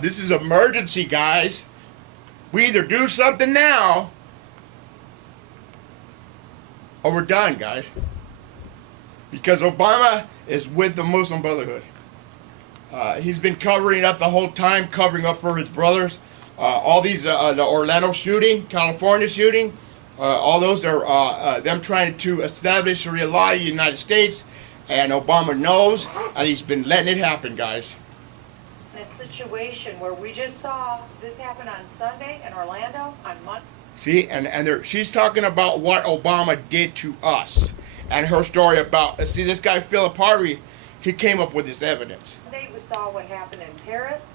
This is emergency, guys. We either do something now or we're done, guys. Because Obama is with the Muslim Brotherhood. He's been covering up the whole time, covering up for his brothers. All these, the Orlando shooting, California shooting, all those are them trying to establish Sharia law in the United States. And Obama knows, and he's been letting it happen, guys. A situation where we just saw this happen on Sunday in Orlando on Monday. See, and she's talking about what Obama did to us, and her story about. See, this guy Philip Harvey, he came up with this evidence. Today we saw what happened in Paris.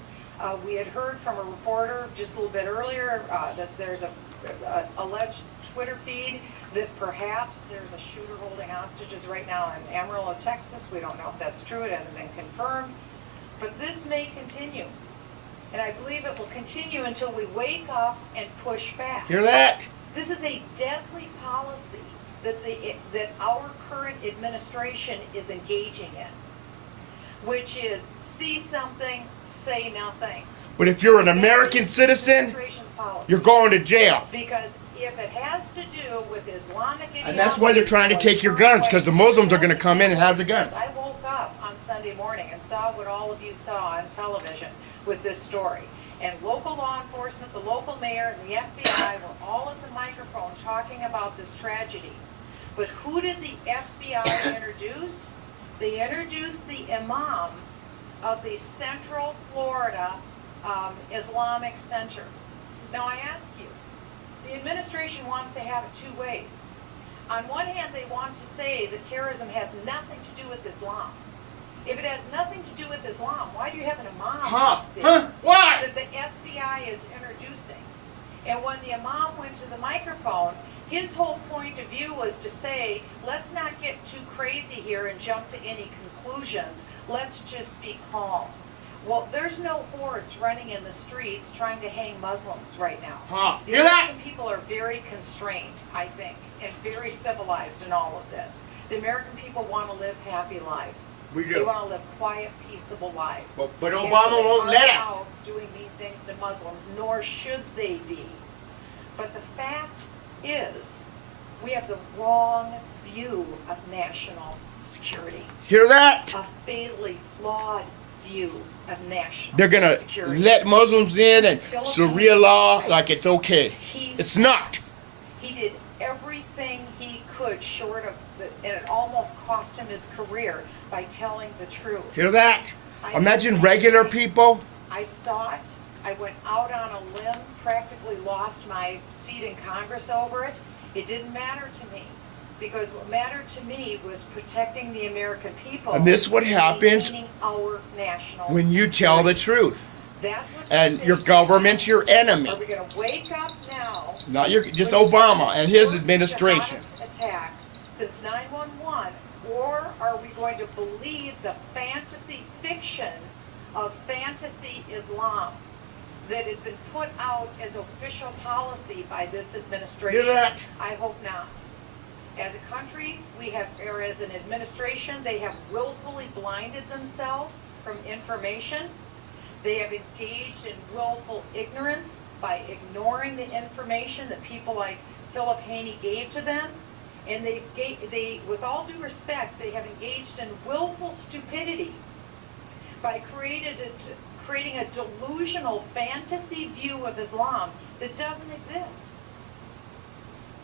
We had heard from a reporter just a little bit earlier that there's a alleged Twitter feed that perhaps there's a shooter holding hostages right now in Amarillo, Texas. We don't know if that's true. It hasn't been confirmed. But this may continue. And I believe it will continue until we wake up and push back. Hear that? This is a deadly policy that our current administration is engaging in, which is see something, say nothing. But if you're an American citizen, you're going to jail. Because if it has to do with Islamic ideology, and that's why they're trying to take your guns, because the Muslims are going to come in and have the guns. I woke up on Sunday morning and saw what all of you saw on television with this story. And local law enforcement, the local mayor, and the FBI were all at the microphone talking about this tragedy. But who did the FBI introduce? They introduced the imam of the Central Florida Islamic Center. Now I ask you, the administration wants to have it two ways. On one hand, they want to say that terrorism has nothing to do with Islam. If it has nothing to do with Islam, why do you have an imam Why? that the FBI is introducing? And when the imam went to the microphone, his whole point of view was to say, let's not get too crazy here and jump to any conclusions. Let's just be calm. Well, there's no hordes running in the streets trying to hang Muslims right now. The American people are very constrained, I think, and very civilized in all of this. The American people want to live happy lives. We do. They want to live quiet, peaceable lives. But Obama won't let us. Out doing mean things to Muslims, nor should they be. But the fact is, we have the wrong view of national security. Hear that? A fatally flawed view of national They're going to let Muslims in and Sharia law like it's okay. It's not. He did everything he could short of, and it almost cost him his career by telling the truth. Hear that? Imagine regular people. I saw it. I went out on a limb, practically lost my seat in Congress over it. It didn't matter to me, because what mattered to me was protecting the American people. And this is what happens our national when you tell the truth. That's what's and your government's your enemy. Are we going to wake up now? Not just Obama and his administration. Attack since 9/11, or are we going to believe the fantasy fiction of fantasy Islam that has been put out as official policy by this administration? Hear that? I hope not. As a country, we have, or as an administration, they have willfully blinded themselves from information. They have engaged in willful ignorance by ignoring the information that people like Philip Haney gave to them. And they, with all due respect, they have engaged in willful stupidity by creating a delusional fantasy view of Islam that doesn't exist.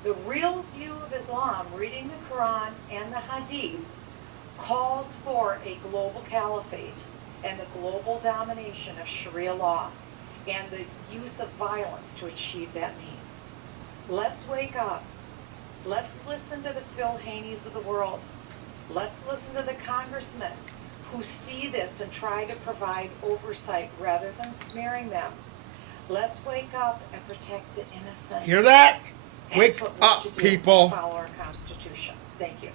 The real view of Islam, reading the Quran and the Hadith, calls for a global caliphate and the global domination of Sharia law and the use of violence to achieve that means. Let's wake up. Let's listen to the Phil Haneys of the world. Let's listen to the congressmen who see this and try to provide oversight rather than smearing them. Let's wake up and protect the innocent. Hear that? That's Wake what we're up, to do. people. Follow our Constitution. Thank you.